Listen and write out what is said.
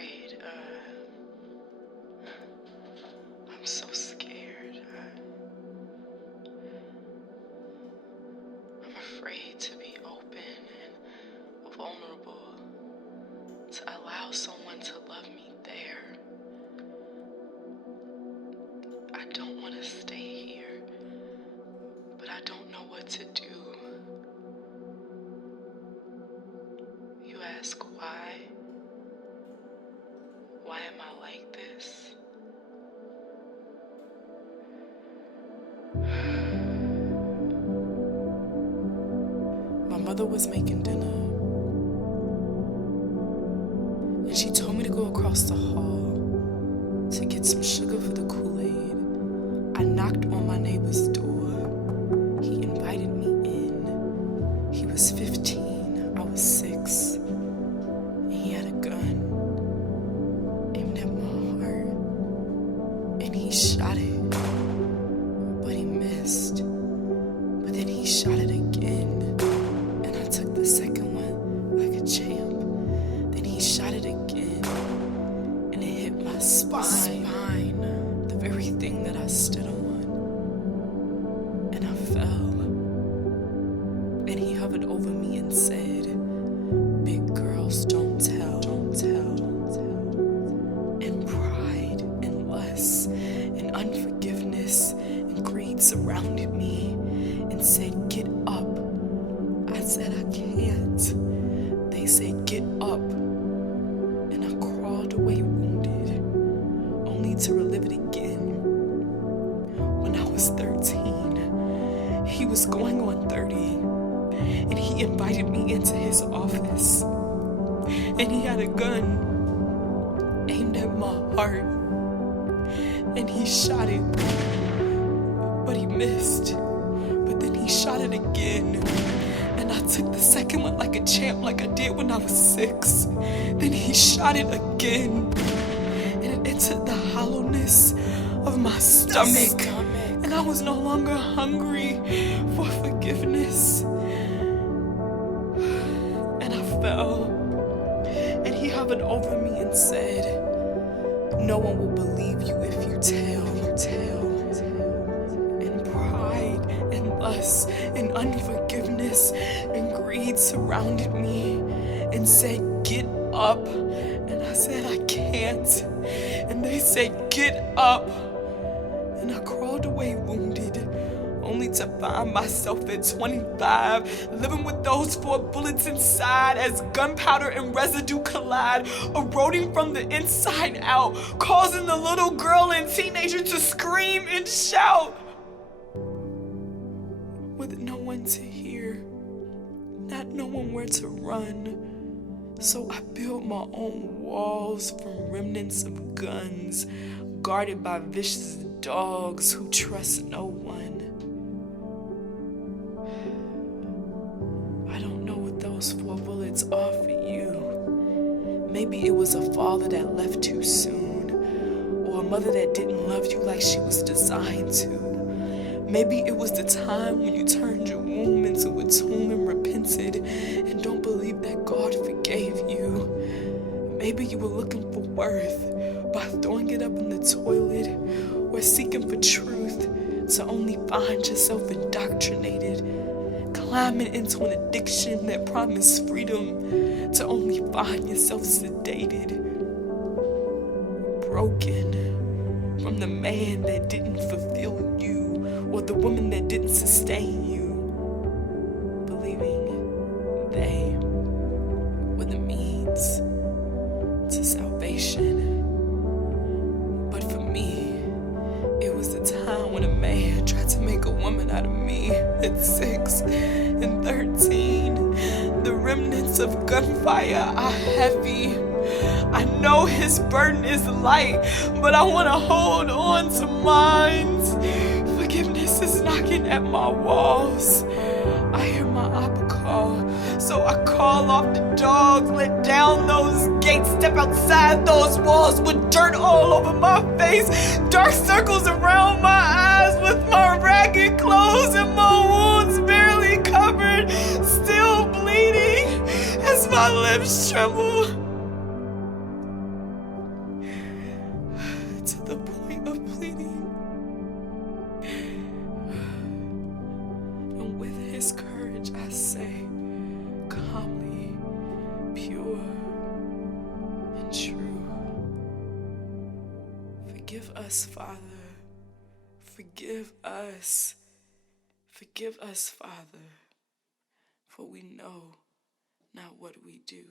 Alright, I'm so scared. I'm afraid to be open and vulnerable, to allow someone to love me there. I don't want to stay here, but I don't know what to do. You ask why? Why am I like this? My mother was making dinner, and she told me to go across the hall to get some sugar for the Kool-Aid. I knocked on my neighbor's door. He invited me in. He was 15, I was 6, and he had a gun aimed at my heart, and he shot it, but he missed. But then he shot it again, and I took the second one like a champ. Then he shot it again, and it hit my spine, the very thing that I stood on, and I fell. And he hovered over me and said, "Big girls don't tell, don't tell, don't tell." And pride and lust and unforgiveness and greed surrounded me and said, "Get up." I said, "I can't." They said, "Get up." And I crawled away wounded, only to relive it again. When I was 13, he was going on 30, and he invited me into his office. And he had a gun aimed at my heart, and he shot it, but he missed. But then he shot it again, and I took the second one like a champ, like I did when I was 6. Then he shot it again, and it entered the hollowness of my stomach, and I was no longer hungry for forgiveness. And I fell, and he hovered over me and said, "No one will believe you if you tell, And pride and lust and unforgiveness and greed surrounded me and said, "Get up." And I said, "I can't." And they said, "Get up." And I crawled away wounded, only to find myself at 25, living with those 4 bullets inside as gunpowder and residue collide, eroding from the inside out, causing the little girl and teenager to scream and shout, with no one to hear, not knowing where to run. So I built my own walls from remnants of guns, guarded by vicious dogs who trust no one. I don't know what those 4 bullets are for you. Maybe it was a father that left too soon, or a mother that didn't love you like she was designed to. Maybe it was the time when you turned your womb into a tomb and repented and don't believe that God forgave you. Maybe you were looking for worth by throwing it up in the toilet, or seeking for truth to only find yourself indoctrinated, climbing into an addiction that promised freedom to only find yourself sedated, broken from the man that didn't fulfill you or the woman that didn't sustain you, believing they were the means to salvation. But for me, it was the time when a man tried to make a woman out of me at 6 and 13. The remnants of gunfire are heavy. I know his burden is light, but I want to hold on to mine. Forgiveness is knocking at my walls. I hear my Abba call, so I call off the dogs, let down those gates, step outside those walls with dirt all over my face, dark circles around my eyes, with my ragged clothes and my wounds barely covered, still bleeding as my lips tremble. to the point of pleading. And with his courage, I say, calmly, pure, and true, forgive us, Father. Forgive us. Forgive us, Father, for we know not what we do.